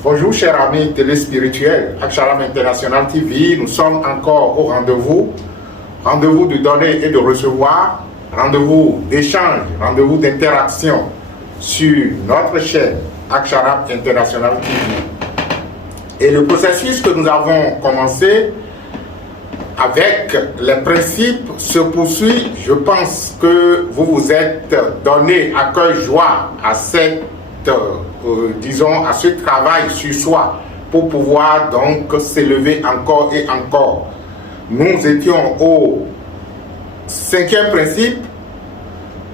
Bonjour chers amis téléspirituels, Aksharam International TV, nous sommes encore au rendez-vous de donner et de recevoir, rendez-vous d'échange, rendez-vous d'interaction sur notre chaîne Aksharam International TV. Et le processus que nous avons commencé avec les principes se poursuit. Je pense que vous vous êtes donné à cœur joie à cette à ce travail sur soi pour pouvoir donc s'élever encore et encore. Nous étions au 5e principe.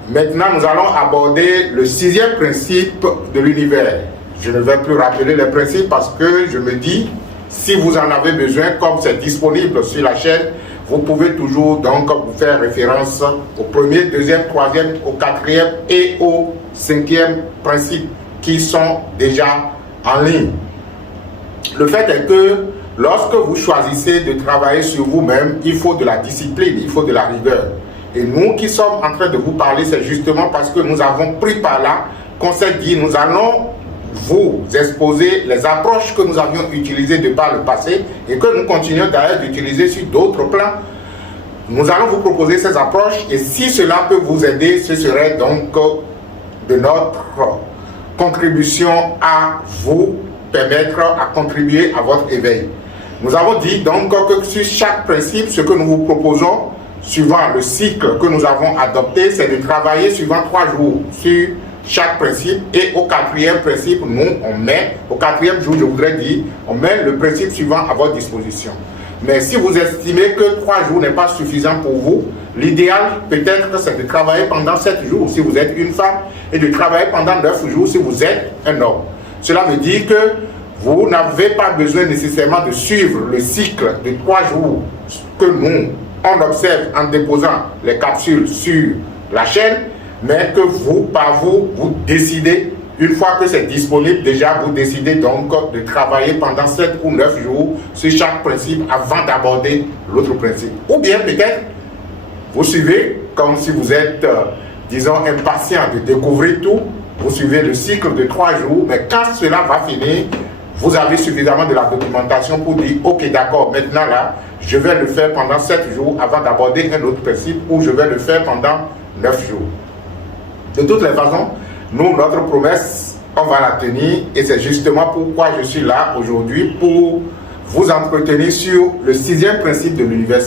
Maintenant, nous allons aborder le 6e principe de l'univers. Je ne vais plus rappeler les principes parce que je me dis, si vous en avez besoin, comme c'est disponible sur la chaîne, vous pouvez toujours donc vous faire référence au 1er, 2e, 3e, au 4e et au 5e principe qui sont déjà en ligne. Le fait est que lorsque vous choisissez de travailler sur vous-même, il faut de la discipline, il faut de la rigueur. Et nous qui sommes en train de vous parler, c'est justement parce que nous avons pris par là qu'on s'est dit, nous allons vous exposer les approches que nous avions utilisées de par le passé et que nous continuons d'ailleurs d'utiliser sur d'autres plans. Nous allons vous proposer ces approches et si cela peut vous aider, ce serait donc de notre contribution à vous permettre à contribuer à votre éveil. Nous avons dit donc que sur chaque principe, ce que nous vous proposons, suivant le cycle que nous avons adopté, c'est de travailler suivant 3 jours sur chaque principe et au 4e principe, nous on met, au 4e jour je voudrais dire, on met le principe suivant à votre disposition. Mais si vous estimez que 3 jours n'est pas suffisant pour vous, l'idéal peut-être c'est de travailler pendant 7 jours si vous êtes une femme et de travailler pendant 9 jours si vous êtes un homme. Cela veut dire que vous n'avez pas besoin nécessairement de suivre le cycle de 3 jours que nous on observe en déposant les capsules sur la chaîne, mais que vous, par vous, vous décidez, une fois que c'est disponible, déjà vous décidez donc de travailler pendant 7 ou 9 jours sur chaque principe avant d'aborder l'autre principe. Ou bien peut-être, vous suivez, comme si vous êtes, disons, impatient de découvrir tout, vous suivez le cycle de 3 jours, mais quand cela va finir, vous avez suffisamment de la documentation pour dire, ok d'accord, maintenant là, je vais le faire pendant 7 jours avant d'aborder un autre principe ou je vais le faire pendant 9 jours. De toutes les façons, nous, notre promesse, on va la tenir et c'est justement pourquoi je suis là aujourd'hui pour vous entretenir sur le 6e principe de l'univers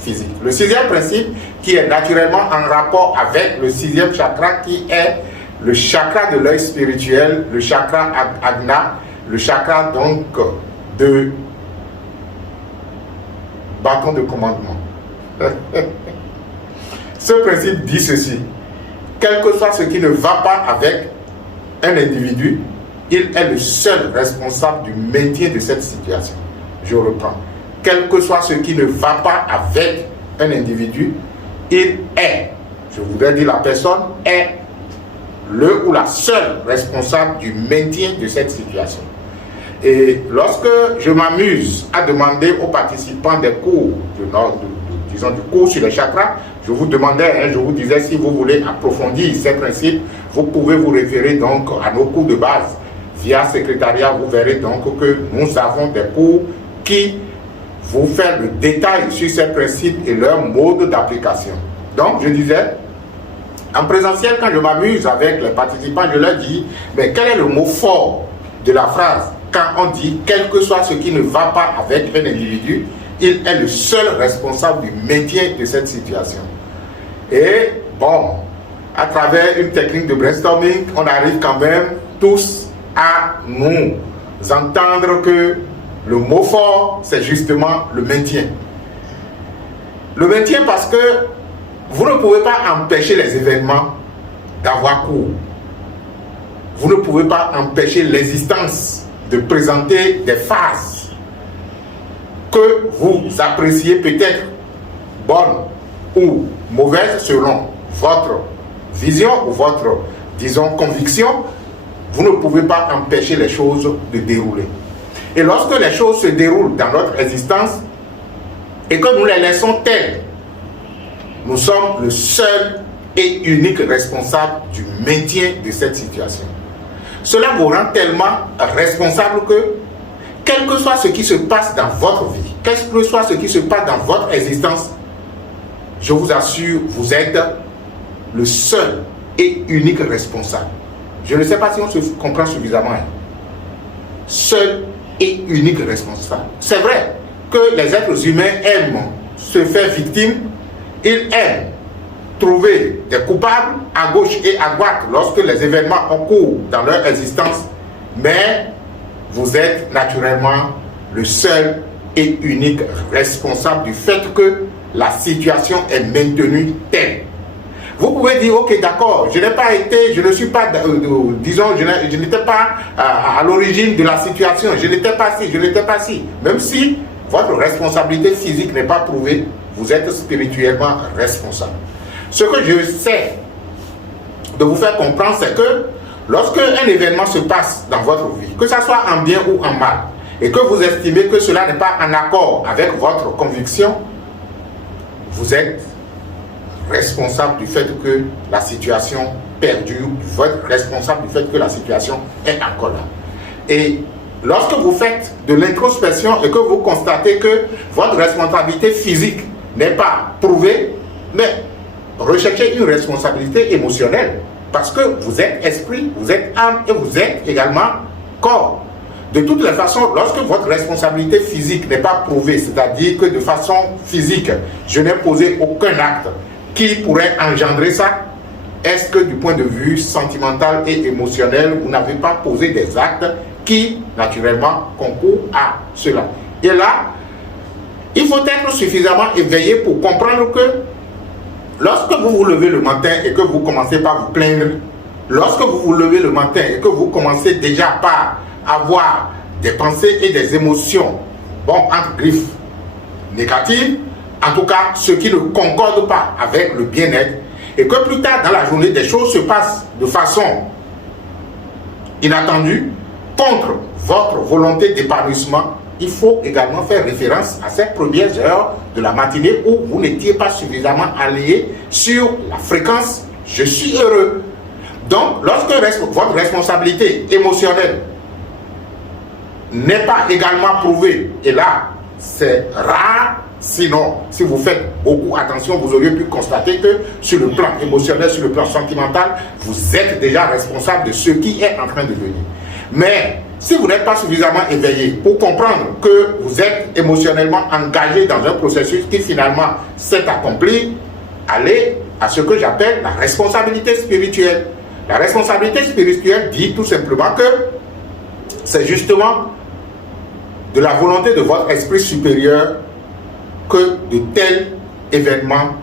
physique. Le 6e principe qui est naturellement en rapport avec le 6e chakra qui est le chakra de l'œil spirituel, le chakra Agna, le chakra donc de bâton de commandement. Ce principe dit ceci: quel que soit ce qui ne va pas avec un individu, il est le seul responsable du maintien de cette situation. Je reprends. Quel que soit ce qui ne va pas avec un individu, il est, je voudrais dire la personne, est le ou la seule responsable du maintien de cette situation. Et lorsque je m'amuse à demander aux participants des cours, disons du cours sur les chakras, je vous demandais, je vous disais, si vous voulez approfondir ces principes, vous pouvez vous référer donc à nos cours de base. Via secrétariat, vous verrez donc que nous avons des cours qui vous font le détail sur ces principes et leur mode d'application. Donc, je disais, en présentiel, quand je m'amuse avec les participants, je leur dis, mais quel est le mot fort de la phrase quand on dit, quel que soit ce qui ne va pas avec un individu, il est le seul responsable du maintien de cette situation. Et bon, à travers une technique de brainstorming, on arrive quand même tous à nous entendre que le mot fort, c'est justement le maintien. Le maintien parce que vous ne pouvez pas empêcher les événements d'avoir cours. Vous ne pouvez pas empêcher l'existence de présenter des phases que vous appréciez peut-être bonnes ou mauvaises selon votre vision ou votre, disons, conviction. Vous ne pouvez pas empêcher les choses de dérouler. Et lorsque les choses se déroulent dans notre existence et que nous les laissons telles, nous sommes le seul et unique responsable du maintien de cette situation. cela vous rend tellement responsable que, quel que soit ce qui se passe dans votre vie, quel que soit ce qui se passe dans votre existence, je vous assure, vous êtes le seul et unique responsable. Je ne sais pas si on se comprend suffisamment. Seul et unique responsable. C'est vrai que les êtres humains aiment se faire victime, ils aiment trouver des coupables à gauche et à droite lorsque les événements ont cours dans leur existence, mais vous êtes naturellement le seul et unique responsable du fait que la situation est maintenue telle. Vous pouvez dire, ok, d'accord, je n'ai pas été, je ne suis pas, disons, je n'étais pas à l'origine de la situation, je n'étais pas ci, je n'étais pas ci. Même si votre responsabilité physique n'est pas prouvée, vous êtes spirituellement responsable. Ce que je sais de vous faire comprendre, c'est que lorsque un événement se passe dans votre vie, que ce soit en bien ou en mal, et que vous estimez que cela n'est pas en accord avec votre conviction, vous êtes responsable du fait que la situation perdure, vous êtes responsable du fait que la situation est encore là. Et lorsque vous faites de l'introspection et que vous constatez que votre responsabilité physique n'est pas prouvée, mais recherchez une responsabilité émotionnelle, parce que vous êtes esprit, vous êtes âme et vous êtes également corps. De toutes les façons, lorsque votre responsabilité physique n'est pas prouvée, c'est-à-dire que de façon physique, je n'ai posé aucun acte qui pourrait engendrer ça, est-ce que du point de vue sentimental et émotionnel, vous n'avez pas posé des actes qui, naturellement, concourent à cela? Et là, il faut être suffisamment éveillé pour comprendre que lorsque vous vous levez le matin et que vous commencez par vous plaindre, lorsque vous vous levez le matin et que vous commencez déjà par avoir des pensées et des émotions, bon, entre griffes, négatives, en tout cas, ce qui ne concorde pas avec le bien-être, et que plus tard dans la journée, des choses se passent de façon inattendue, contre votre volonté d'épanouissement, il faut également faire référence à ces premières heures de la matinée où vous n'étiez pas suffisamment allié sur la fréquence « je suis heureux ». Donc, lorsque votre responsabilité émotionnelle n'est pas également prouvée, et là, c'est rare, sinon, si vous faites beaucoup attention, vous auriez pu constater que sur le plan émotionnel, sur le plan sentimental, vous êtes déjà responsable de ce qui est en train de venir. Mais si vous n'êtes pas suffisamment éveillé pour comprendre que vous êtes émotionnellement engagé dans un processus qui finalement s'est accompli, allez à ce que j'appelle la responsabilité spirituelle. La responsabilité spirituelle dit tout simplement que c'est justement de la volonté de votre esprit supérieur que de tels événements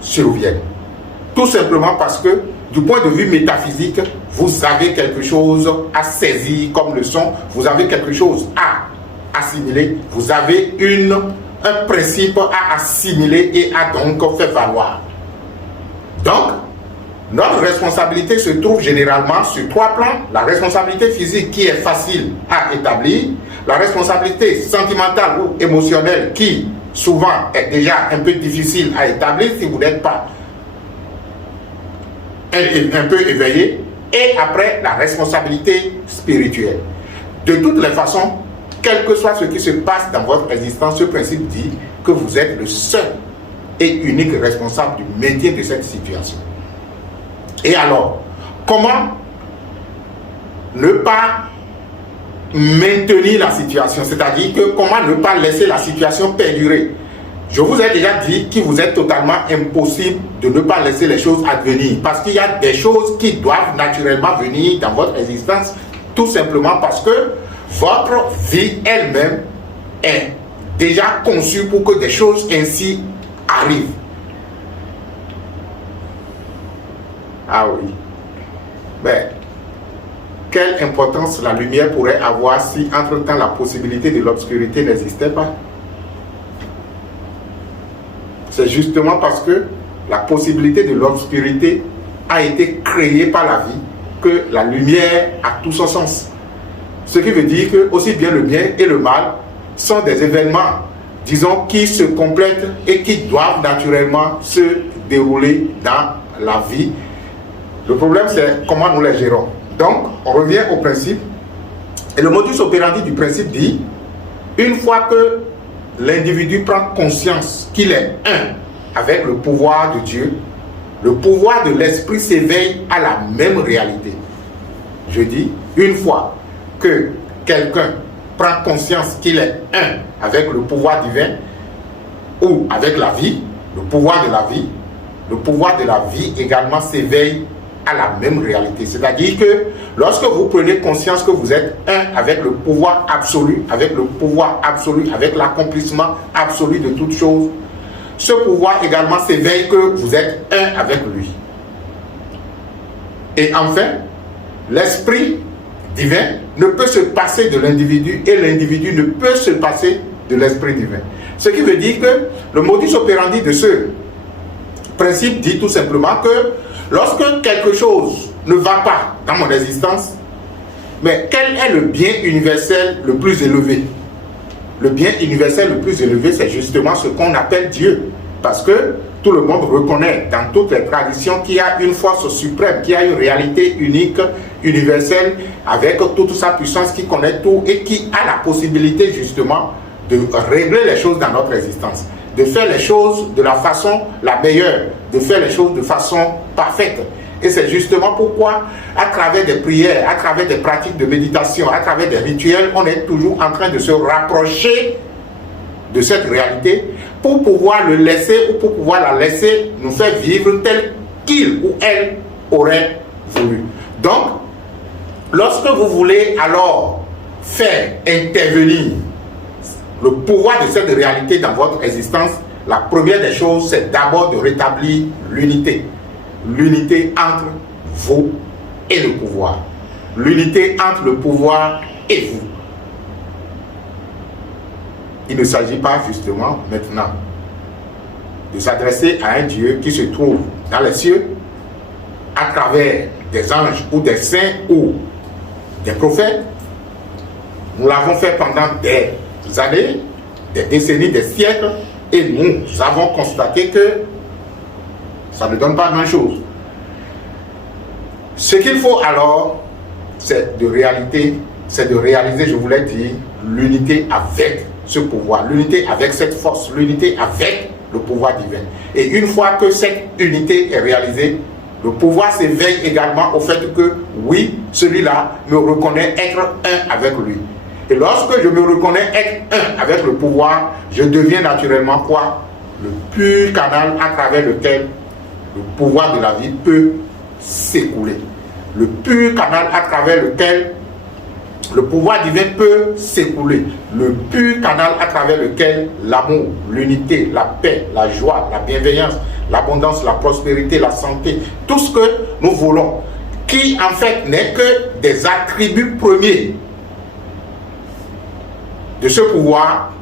surviennent. Tout simplement parce que, du point de vue métaphysique, vous avez quelque chose à saisir comme leçon, vous avez quelque chose à assimiler, vous avez un principe à assimiler et à donc faire valoir. Donc, notre responsabilité se trouve généralement sur trois plans. La responsabilité physique qui est facile à établir, la responsabilité sentimentale ou émotionnelle qui souvent est déjà un peu difficile à établir si vous n'êtes pas un peu éveillé, et après la responsabilité spirituelle. De toutes les façons, quel que soit ce qui se passe dans votre existence, ce principe dit que vous êtes le seul et unique responsable du maintien de cette situation. Et alors, comment ne pas maintenir la situation, c'est-à-dire que comment ne pas laisser la situation perdurer? Je vous ai déjà dit qu'il vous est totalement impossible de ne pas laisser les choses advenir, parce qu'il y a des choses qui doivent naturellement venir dans votre existence, tout simplement parce que votre vie elle-même est déjà conçue pour que des choses ainsi arrivent. Ah oui. Mais quelle importance la lumière pourrait avoir si entre-temps la possibilité de l'obscurité n'existait pas? C'est justement parce que la possibilité de l'obscurité a été créée par la vie que la lumière a tout son sens. Ce qui veut dire que aussi bien le bien et le mal sont des événements, disons, qui se complètent et qui doivent naturellement se dérouler dans la vie. Le problème, c'est comment nous les gérons. Donc, on revient au principe. Et le modus operandi du principe dit, une fois que l'individu prend conscience qu'il est un avec le pouvoir de Dieu, le pouvoir de l'esprit s'éveille à la même réalité. Je dis, une fois que quelqu'un prend conscience qu'il est un avec le pouvoir divin ou avec la vie, le pouvoir de la vie également s'éveille à la même réalité. C'est-à-dire que lorsque vous prenez conscience que vous êtes un avec le pouvoir absolu, avec l'accomplissement absolu de toutes choses, ce pouvoir également s'éveille que vous êtes un avec lui. Et enfin, l'esprit divin ne peut se passer de l'individu et l'individu ne peut se passer de l'esprit divin. Ce qui veut dire que le modus operandi de ce principe dit tout simplement que lorsque quelque chose ne va pas dans mon existence, mais quel est le bien universel le plus élevé? Le bien universel le plus élevé, c'est justement ce qu'on appelle Dieu. Parce que tout le monde reconnaît dans toutes les traditions qu'il y a une force suprême, qu'il y a une réalité unique, universelle, avec toute sa puissance qui connaît tout et qui a la possibilité justement de régler les choses dans notre existence, de faire les choses de la façon la meilleure, de faire les choses de façon parfaite. Et c'est justement pourquoi, à travers des prières, à travers des pratiques de méditation, à travers des rituels, on est toujours en train de se rapprocher de cette réalité pour pouvoir le laisser ou pour pouvoir la laisser nous faire vivre tel qu'il ou elle aurait voulu. Donc, lorsque vous voulez alors faire intervenir le pouvoir de cette réalité dans votre existence, la première des choses, c'est d'abord de rétablir l'unité. L'unité entre vous et le pouvoir. L'unité entre le pouvoir et vous. Il ne s'agit pas justement maintenant de s'adresser à un Dieu qui se trouve dans les cieux à travers des anges ou des saints ou des prophètes. Nous l'avons fait pendant des années, des décennies, des siècles, et nous avons constaté que ça ne donne pas grand-chose. Ce qu'il faut alors, c'est de réaliser, je vous l'ai dit, l'unité avec ce pouvoir, l'unité avec cette force, l'unité avec le pouvoir divin. Et une fois que cette unité est réalisée, le pouvoir s'éveille également au fait que, oui, celui-là me reconnaît être un avec lui. Et lorsque je me reconnais être un avec le pouvoir, je deviens naturellement quoi? Le pur canal à travers lequel le pouvoir de la vie peut s'écouler. Le pur canal à travers lequel le pouvoir divin peut s'écouler. Le pur canal à travers lequel l'amour, l'unité, la paix, la joie, la bienveillance, l'abondance, la prospérité, la santé, tout ce que nous voulons, qui en fait n'est que des attributs premiers de ce pouvoir,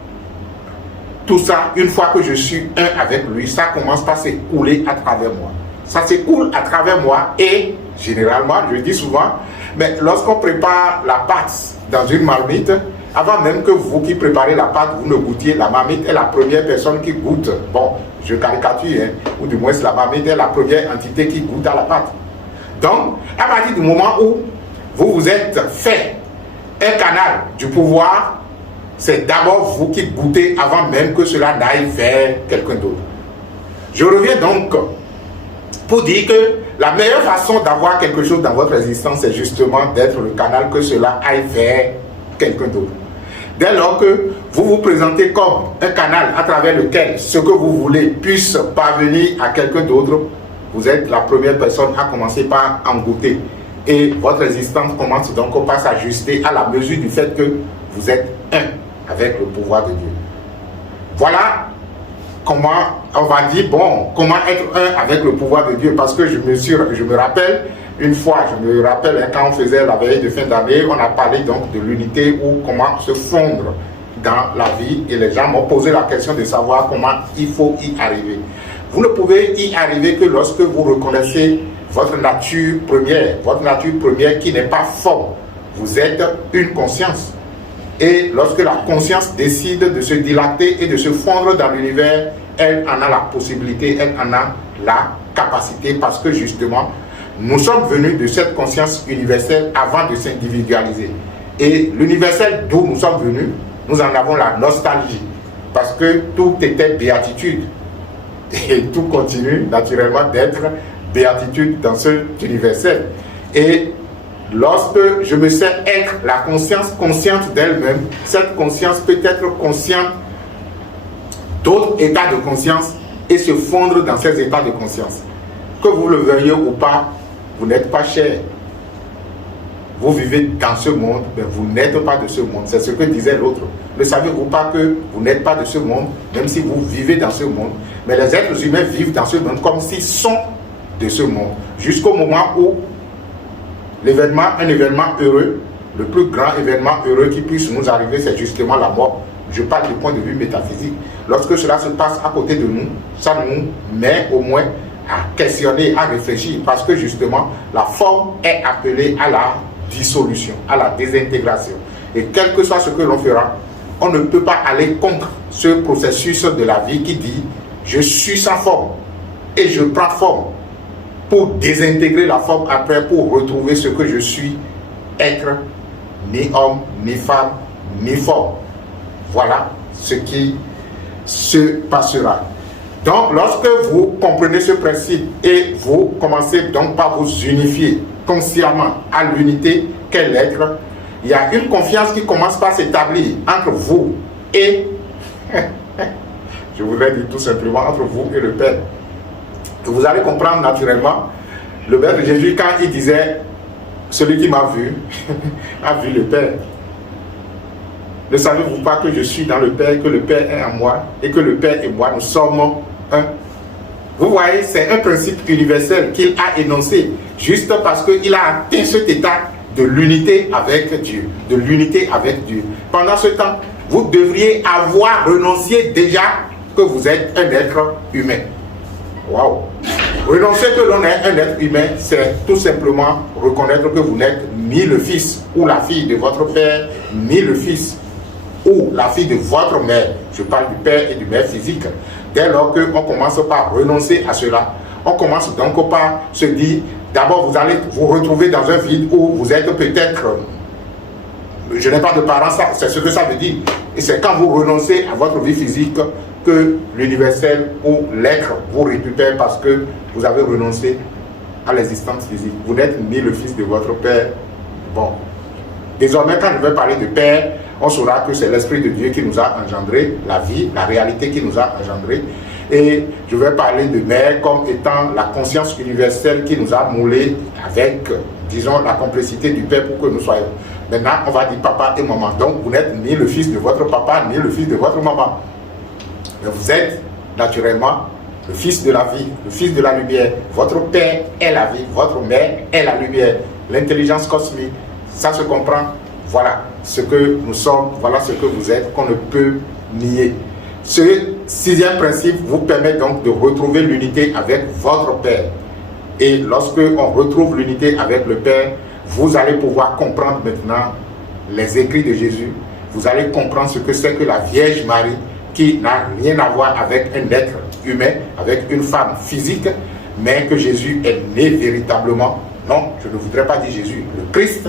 tout ça, une fois que je suis un avec lui, ça commence par s'écouler à travers moi. Ça s'écoule à travers moi et, généralement, je dis souvent, mais lorsqu'on prépare la pâte dans une marmite, avant même que vous qui préparez la pâte, vous ne goûtiez, la marmite est la première personne qui goûte. Bon, je caricature, hein, ou du moins la marmite est la première entité qui goûte à la pâte. Donc, à partir du moment où vous vous êtes fait un canal du pouvoir, c'est d'abord vous qui goûtez avant même que cela n'aille vers quelqu'un d'autre. Je reviens donc pour dire que la meilleure façon d'avoir quelque chose dans votre existence, c'est justement d'être le canal que cela aille vers quelqu'un d'autre. Dès lors que vous vous présentez comme un canal à travers lequel ce que vous voulez puisse parvenir à quelqu'un d'autre, vous êtes la première personne à commencer par en goûter. Et votre existence commence donc par s'ajuster à la mesure du fait que vous êtes un avec le pouvoir de Dieu. Voilà comment on va dire, bon, comment être un avec le pouvoir de Dieu, parce que je me rappelle, une fois, quand on faisait la veille de fin d'année, on a parlé donc de l'unité ou comment se fondre dans la vie, et les gens m'ont posé la question de savoir comment il faut y arriver. Vous ne pouvez y arriver que lorsque vous reconnaissez votre nature première qui n'est pas forme. Vous êtes une conscience. Et lorsque la conscience décide de se dilater et de se fondre dans l'univers, elle en a la possibilité, elle en a la capacité, parce que justement, Nous sommes venus de cette conscience universelle avant de s'individualiser. Et l'universel d'où nous sommes venus, nous en avons la nostalgie. Parce que tout était béatitude. Et tout continue naturellement d'être béatitude dans cet universel. Et lorsque je me sais être la conscience consciente d'elle-même, cette conscience peut être consciente d'autres états de conscience et se fondre dans ces états de conscience. Que vous le veuillez ou pas, vous n'êtes pas cher. Vous vivez dans ce monde, mais vous n'êtes pas de ce monde. C'est ce que disait l'autre. Ne savez-vous pas que vous n'êtes pas de ce monde, même si vous vivez dans ce monde, mais les êtres humains vivent dans ce monde comme s'ils sont de ce monde. Jusqu'au moment où un événement heureux, le plus grand événement heureux qui puisse nous arriver, c'est justement la mort. Je parle du point de vue métaphysique. Lorsque cela se passe à côté de nous, ça nous met au moins à questionner, à réfléchir, parce que justement, la forme est appelée à la dissolution, à la désintégration. Et quel que soit ce que l'on fera, on ne peut pas aller contre ce processus de la vie qui dit « je suis sans forme et je prends forme » pour désintégrer la forme après, pour retrouver ce que je suis, être ni homme, ni femme, ni forme. Voilà ce qui se passera. Donc, lorsque vous comprenez ce principe et vous commencez donc par vous unifier consciemment à l'unité qu'est l'être, il y a une confiance qui commence par s'établir entre vous et, je voudrais dire tout simplement, entre vous et le Père. Et vous allez comprendre naturellement, le Père de Jésus, quand il disait, celui qui m'a vu, a vu le Père. Ne savez-vous pas que je suis dans le Père, que le Père est en moi, et que le Père et moi, nous sommes un? Vous voyez, c'est un principe universel qu'il a énoncé, juste parce qu'il a atteint cet état de l'unité avec Dieu, de l'unité avec Dieu. Pendant ce temps, vous devriez avoir renoncé déjà que vous êtes un être humain. Waouh! Renoncer que l'on est un être humain, c'est tout simplement reconnaître que vous n'êtes ni le fils ou la fille de votre père, ni le fils ou la fille de votre mère. Je parle du père et du mère physique. Dès lors qu'on commence par renoncer à cela, on commence donc par se dire, d'abord vous allez vous retrouver dans un vide où vous êtes peut-être, je n'ai pas de parents, c'est ce que ça veut dire. Et c'est quand vous renoncez à votre vie physique que l'universel ou l'être vous récupère parce que vous avez renoncé à l'existence physique. Vous n'êtes ni le fils de votre père. Bon. Désormais, quand je vais parler de père, on saura que c'est l'Esprit de Dieu qui nous a engendré la vie, la réalité qui nous a engendré. Et je vais parler de mère comme étant la conscience universelle qui nous a moulé avec, disons, la complexité du Père pour que nous soyons. Maintenant, on va dire papa et maman. Donc, vous n'êtes ni le fils de votre papa, ni le fils de votre maman. Mais vous êtes naturellement le fils de la vie, le fils de la lumière. Votre père est la vie, votre mère est la lumière. L'intelligence cosmique, ça se comprend. Voilà ce que nous sommes, voilà ce que vous êtes, qu'on ne peut nier. Ce sixième principe vous permet donc de retrouver l'unité avec votre Père. Et lorsque on retrouve l'unité avec le Père, vous allez pouvoir comprendre maintenant les écrits de Jésus. Vous allez comprendre ce que c'est que la Vierge Marie, qui n'a rien à voir avec un être humain, avec une femme physique, mais que Jésus est né véritablement. Non, je ne voudrais pas dire Jésus, le Christ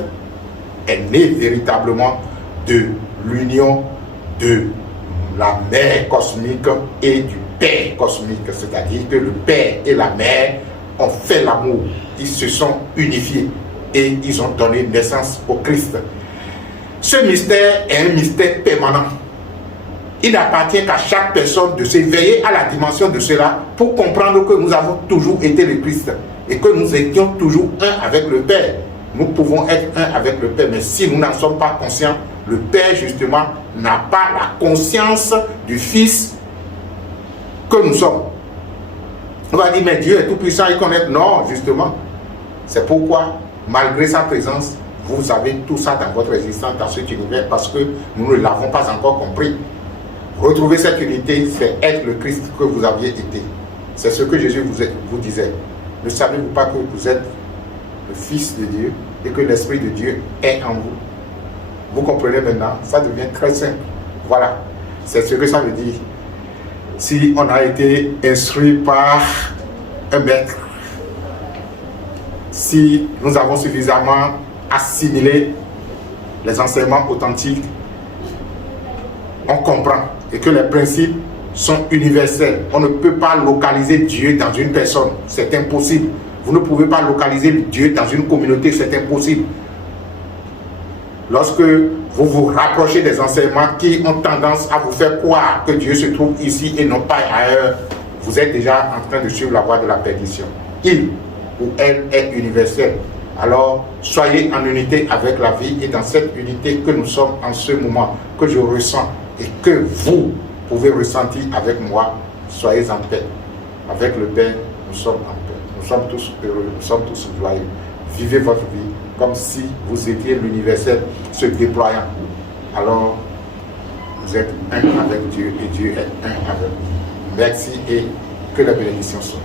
est né véritablement de l'union de la mère cosmique et du Père cosmique. C'est-à-dire que le Père et la mère ont fait l'amour, ils se sont unifiés et ils ont donné naissance au Christ. Ce mystère est un mystère permanent. Il n'appartient qu'à chaque personne de s'éveiller à la dimension de cela pour comprendre que nous avons toujours été le Christ et que nous étions toujours un avec le Père. Nous pouvons être un avec le Père, mais si nous n'en sommes pas conscients, le Père justement n'a pas la conscience du Fils que nous sommes. On va dire, mais Dieu est tout puissant, il connaît. Non, justement. C'est pourquoi, malgré sa présence, vous avez tout ça dans votre existence, dans cet univers, parce que nous ne l'avons pas encore compris. Retrouver cette unité, c'est être le Christ que vous aviez été. C'est ce que Jésus vous disait. Ne savez-vous pas que vous êtes le Fils de Dieu et que l'Esprit de Dieu est en vous? Vous comprenez maintenant? Ça devient très simple. Voilà. C'est ce que ça veut dire. Si on a été instruit par un maître, si nous avons suffisamment assimilé les enseignements authentiques, on comprend et que les principes sont universels. On ne peut pas localiser Dieu dans une personne, c'est impossible. Vous ne pouvez pas localiser Dieu dans une communauté, c'est impossible. Lorsque vous vous rapprochez des enseignements qui ont tendance à vous faire croire que Dieu se trouve ici et non pas ailleurs, vous êtes déjà en train de suivre la voie de la perdition. Il ou elle est universel. Alors, soyez en unité avec la vie et dans cette unité que nous sommes en ce moment, que je ressens et que vous pouvez ressentir avec moi, soyez en paix. Avec le Père, nous sommes en paix. Nous sommes tous heureux, nous sommes tous joyeux. Vivez votre vie comme si vous étiez l'universel se déployant. Alors, vous êtes un avec Dieu et Dieu est un avec vous. Merci et que la bénédiction soit.